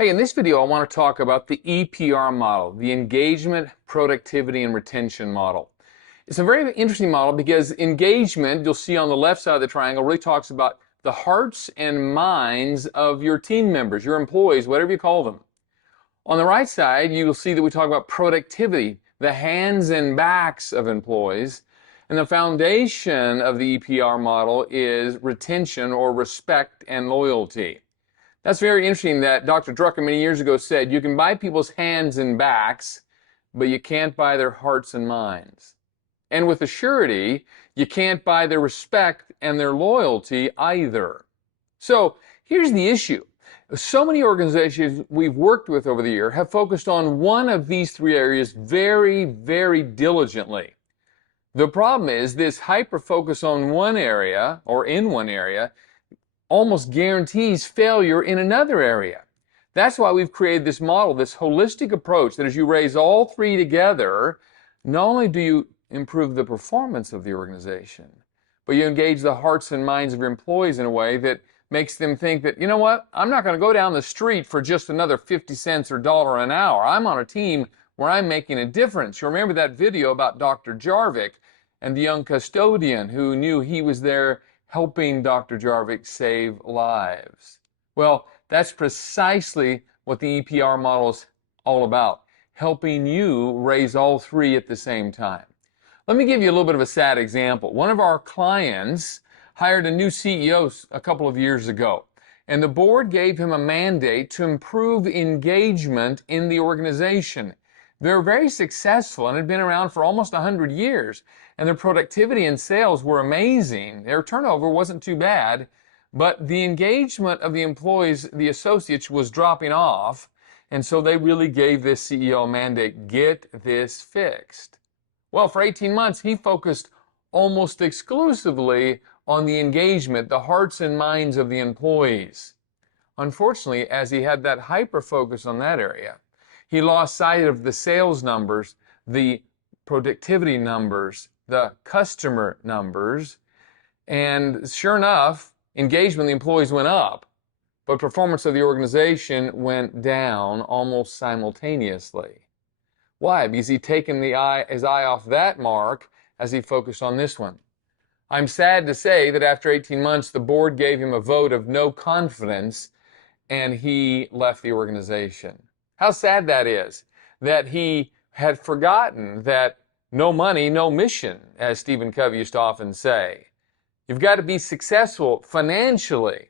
Hey, in this video, I want to talk about the EPR model, the Engagement, Productivity, and Retention model. It's a very interesting model because engagement, you'll see on the left side of the triangle, really talks about the hearts and minds of your team members, your employees, whatever you call them. On the right side, you will see that we talk about productivity, the hands and backs of employees. And the foundation of the EPR model is retention or respect and loyalty. That's very interesting that Dr. Drucker many years ago said you can buy people's hands and backs, but you can't buy their hearts and minds. And with a surety, you can't buy their respect and their loyalty either. So here's the issue. So many organizations we've worked with over the year have focused on one of these three areas very, very diligently. The problem is this hyper-focus on one area, or in one area, almost guarantees failure in another area. That's why we've created this model, this holistic approach that as you raise all three together, not only do you improve the performance of the organization, but you engage the hearts and minds of your employees in a way that makes them think that, you know what, I'm not going to go down the street for just another 50 cents or dollar an hour. I'm on a team where I'm making a difference. You remember that video about Dr. Jarvik and the young custodian who knew he was there helping Dr. Jarvik save lives. Well, that's precisely what the EPR model is all about, helping you raise all three at the same time. Let me give you a little bit of a sad example. One of our clients hired a new CEO a couple of years ago, and the board gave him a mandate to improve engagement in the organization. They're very successful and had been around for almost 100 years, and their productivity and sales were amazing. Their turnover wasn't too bad, but the engagement of the employees, the associates, was dropping off, and so they really gave this CEO a mandate, get this fixed. Well, for 18 months, he focused almost exclusively on the engagement, the hearts and minds of the employees. Unfortunately, as he had that hyper-focus on that area, he lost sight of the sales numbers, the productivity numbers, the customer numbers, and sure enough, engagement of the employees went up, but performance of the organization went down almost simultaneously. Why? Because he'd taken his eye off that mark as he focused on this one. I'm sad to say that after 18 months, the board gave him a vote of no confidence, and he left the organization. How sad that is, that he had forgotten that no money, no mission, as Stephen Covey used to often say. You've got to be successful financially.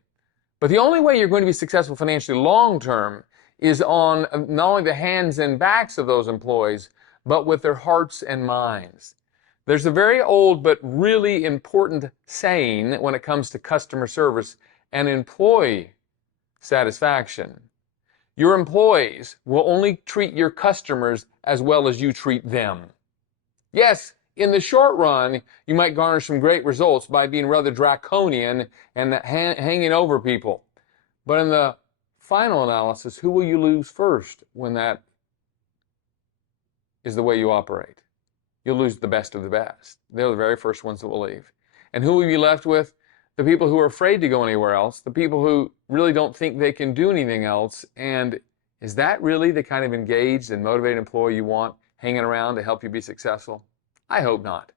But the only way you're going to be successful financially long term is on not only the hands and backs of those employees, but with their hearts and minds. There's a very old but really important saying when it comes to customer service and employee satisfaction. Your employees will only treat your customers as well as you treat them. Yes, in the short run, you might garner some great results by being rather draconian and hanging over people. But in the final analysis, who will you lose first when that is the way you operate? You'll lose the best of the best. They're the very first ones that will leave. And who will you be left with? The people who are afraid to go anywhere else, the people who really don't think they can do anything else. And is that really the kind of engaged and motivated employee you want hanging around to help you be successful? I hope not.